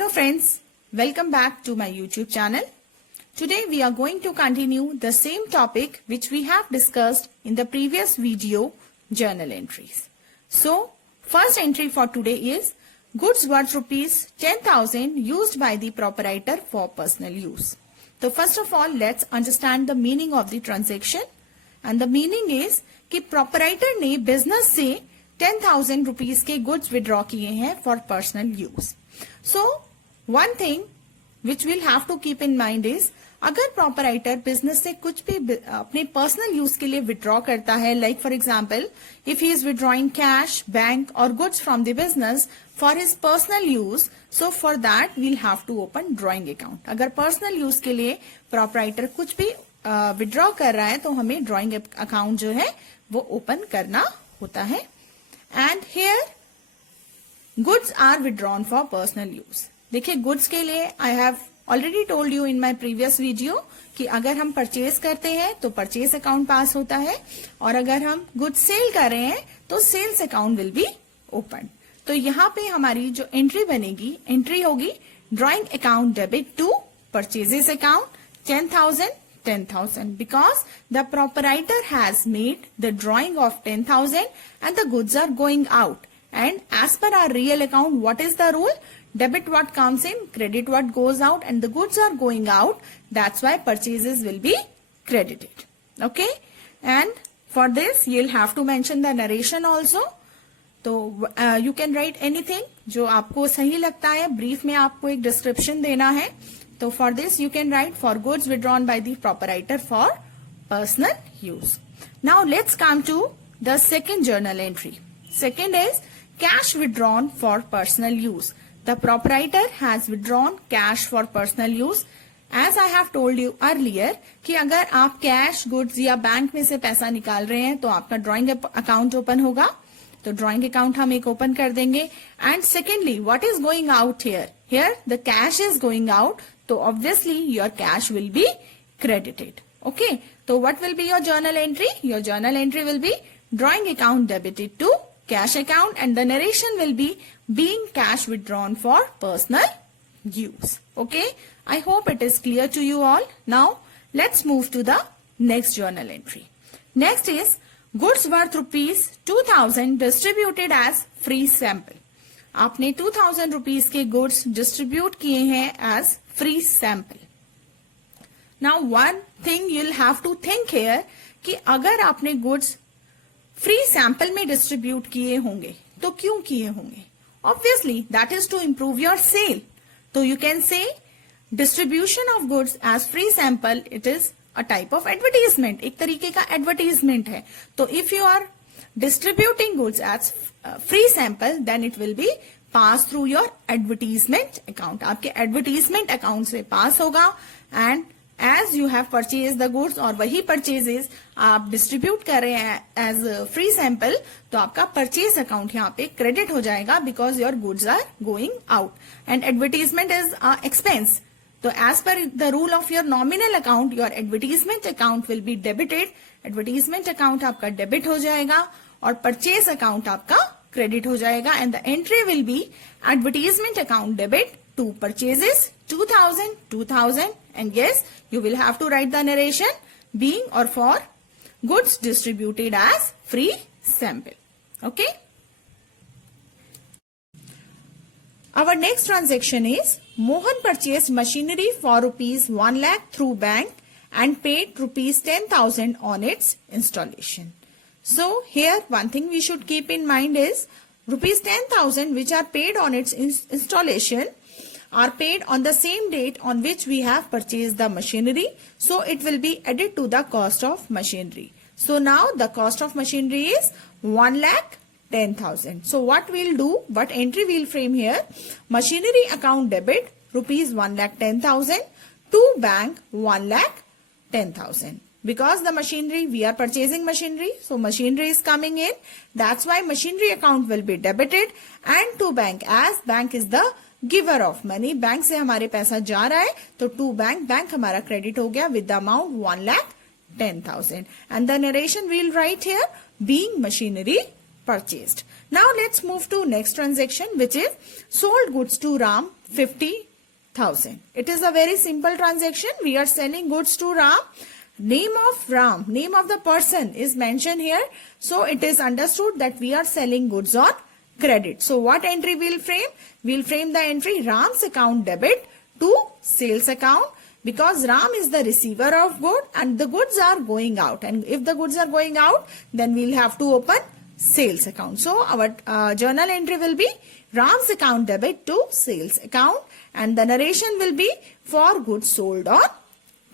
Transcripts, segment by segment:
Hello friends, welcome back to my YouTube channel. Today we are going to continue the same topic which we have discussed in the previous video, journal entries. So, first entry for today is goods worth rupees 10,000 used by the proprietor for personal use. So first of all, let's understand the meaning of the transaction. And the meaning is कि proprietor ने business से 10,000 rupees के goods withdraw किए हैं for personal use. So, one thing which we'll have to keep in mind is अगर proprietor business से कुछ भी अपने personal use के लिए withdraw करता है, like for example, if he is withdrawing cash, bank or goods from the business for his personal use, so for that we'll have to open drawing account. अगर personal use के लिए proprietor कुछ भी withdraw कर रहा है तो हमें drawing account जो है वो open करना होता है. And here goods are withdrawn for personal use. देखिए goods के लिए I have already told you in my previous video कि अगर हम परचेज करते हैं तो परचेज अकाउंट पास होता है और अगर हम गुड्स सेल कर रहे हैं तो sales account will be open. तो यहाँ पे हमारी जो एंट्री बनेगी, एंट्री होगी drawing account debit to purchases account 10,000 because the proprietor has made the drawing of 10,000 and the goods are going out. And as per our real account, what is the rule? Debit what comes in, credit what goes out, and the goods are going out. That's why purchases will be credited. Okay? And for this, you'll have to mention the narration also. तो you can write anything जो आपको सही लगता है. Brief में आपको एक description देना है. तो for this, you can write for goods withdrawn by the proprietor for personal use. Now let's come to the second journal entry. Second is cash withdrawn for personal use. The proprietor has withdrawn cash for personal use. As I have told you earlier कि अगर आप cash, goods या bank में से पैसा निकाल रहे हैं तो आपका ड्रॉइंग अकाउंट ओपन होगा. तो ड्रॉइंग अकाउंट हम एक ओपन कर देंगे. And secondly what is going out here? Here the cash is going out. तो obviously your cash will be credited. Okay. So what will be your journal entry? Your journal entry will be drawing account debited to cash account and the narration will be being cash withdrawn for personal use. Okay. I hope it is clear to you all. Now let's move to the next journal entry. Next is goods worth rupees 2,000 distributed as free sample. आपने 2,000 rupees के goods distribute किए हैं as free sample. Now one thing you'll have to think here कि अगर आपने goods free sample में distribute किए होंगे तो क्यों किए होंगे? Obviously that is to improve your sale. तो you can say distribution of goods as free sample, it is a type of advertisement, एक तरीके का एडवर्टीजमेंट है. तो if you are distributing goods as free sample then it will be pass through your advertisement account. आपके advertisement account से pass होगा. And as you have purchase the goods और वही परचेजेस आप डिस्ट्रीब्यूट कर रहे हैं एज फ्री सैंपल तो आपका परचेज अकाउंट यहाँ पे क्रेडिट हो जाएगा because your goods are going out. And advertisement is expense. तो as per the rule of your nominal account your advertisement account will be debited. Advertisement account आपका debit हो जाएगा और परचेज अकाउंट आपका क्रेडिट हो जाएगा. And the entry will be advertisement account debit to purchases 2,000 and yes you will have to write the narration being or for goods distributed as free sample. Okay. Our next transaction is Mohan purchased machinery for rupees 1 lakh through bank and paid rupees 10,000 on its installation. So here one thing we should keep in mind is rupees 10,000 which are paid on its installation are paid on the same date on which we have purchased the machinery. So it will be added to the cost of machinery. So now the cost of machinery is 1,10,000. So what we'll do, what entry we'll frame here, machinery account debit rupees 1,10,000 to bank 1,10,000. Because the machinery, we are purchasing machinery, so machinery is coming in. That's why machinery account will be debited and to bank as bank is the giver of money. Bank से हमारे पैसा जा रहा है तो to bank, bank हमारा credit हो गया with the amount 1,10,000. And the narration we'll write here being machinery purchased. Now let's move to next transaction, which is sold goods to Ram 50,000. It is a very simple transaction. We are selling goods to Ram. Name of Ram, name of the person is mentioned here. So it is understood that we are selling goods on credit. So what entry we'll frame? We'll frame the entry Ram's account debit to sales account, because Ram is the receiver of good and the goods are going out. And if the goods are going out, then we'll have to open sales account. So our journal entry will be Ram's account debit to sales account, and the narration will be for goods sold on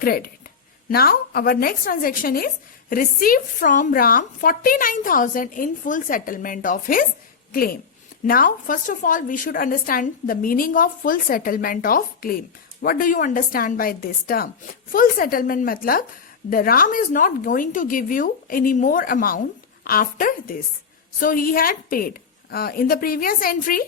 credit. Now our next transaction is received from Ram 49,000 in full settlement of his claim. Now first of all we should understand the meaning of full settlement of claim. What do you understand by this term? Full settlement matlab the Ram is not going to give you any more amount after this. So he had paid. In the previous entry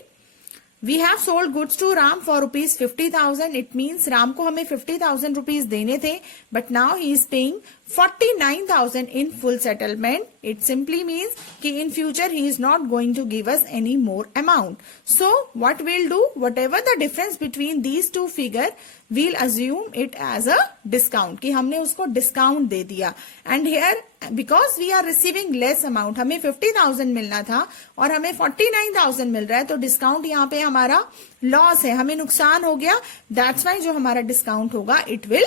we have sold goods to Ram for rupees 50,000. It means Ram को हमें 50,000 rupees देने थे, but now he is paying 49,000 in full settlement. It simply means कि in future he is not going to give us any more amount. So what we'll do, whatever the difference between these two figure, we'll assume it as a discount कि हमने उसको discount दे दिया. And here because we are receiving less amount, हमें 50,000 मिलना था और हमें 49,000 मिल रहा है, तो डिस्काउंट यहाँ पे हमारा लॉस है, हमें नुकसान हो गया. दैट्स वाई जो हमारा डिस्काउंट होगा इट विल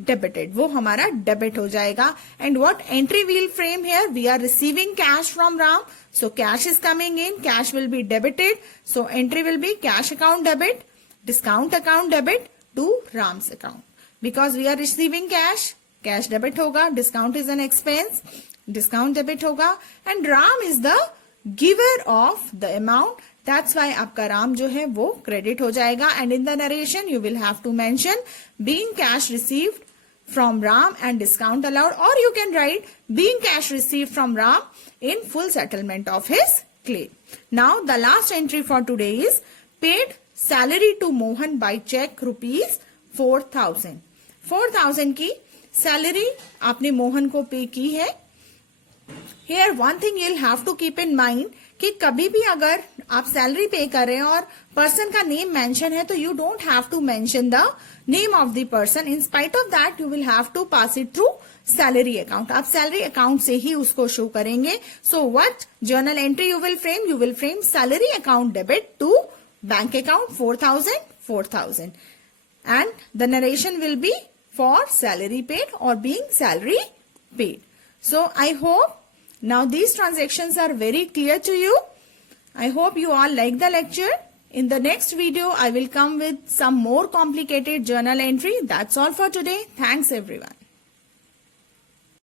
डेबिटेड, वो हमारा डेबिट हो जाएगा. And what entry will frame here, we are receiving cash from Ram, so cash is coming in, cash will be debited. So entry will be cash account debit, discount account debit to Ram's account. Because we are receiving cash, cash debit होगा, discount is an expense, discount debit होगा, and Ram is the giver of the amount. That's why आपका राम जो है वो credit हो जाएगा. And in the narration you will have to mention being cash received from Ram and discount allowed, और you can write being cash received from Ram in full settlement of his claim. Now the last entry for today is paid salary to Mohan by cheque rupees 4,000. 4,000 की salary आपने मोहन को पे की है. Here one thing you'll have to keep in mind कि कभी भी अगर आप सैलरी पे कर रहे हैं और पर्सन का नेम मेंशन है, तो you don't have to mention the name of the person. In spite of that you will have to pass it through salary account. आप सैलरी अकाउंट से ही उसको शो करेंगे. So what journal entry you will frame, you will frame salary account debit to bank account 4,000 and the narration will be for salary paid or being salary paid. So I hope now these transactions are very clear to you. I hope you all like the lecture. In the next video I will come with some more complicated journal entry. That's all for today. Thanks everyone.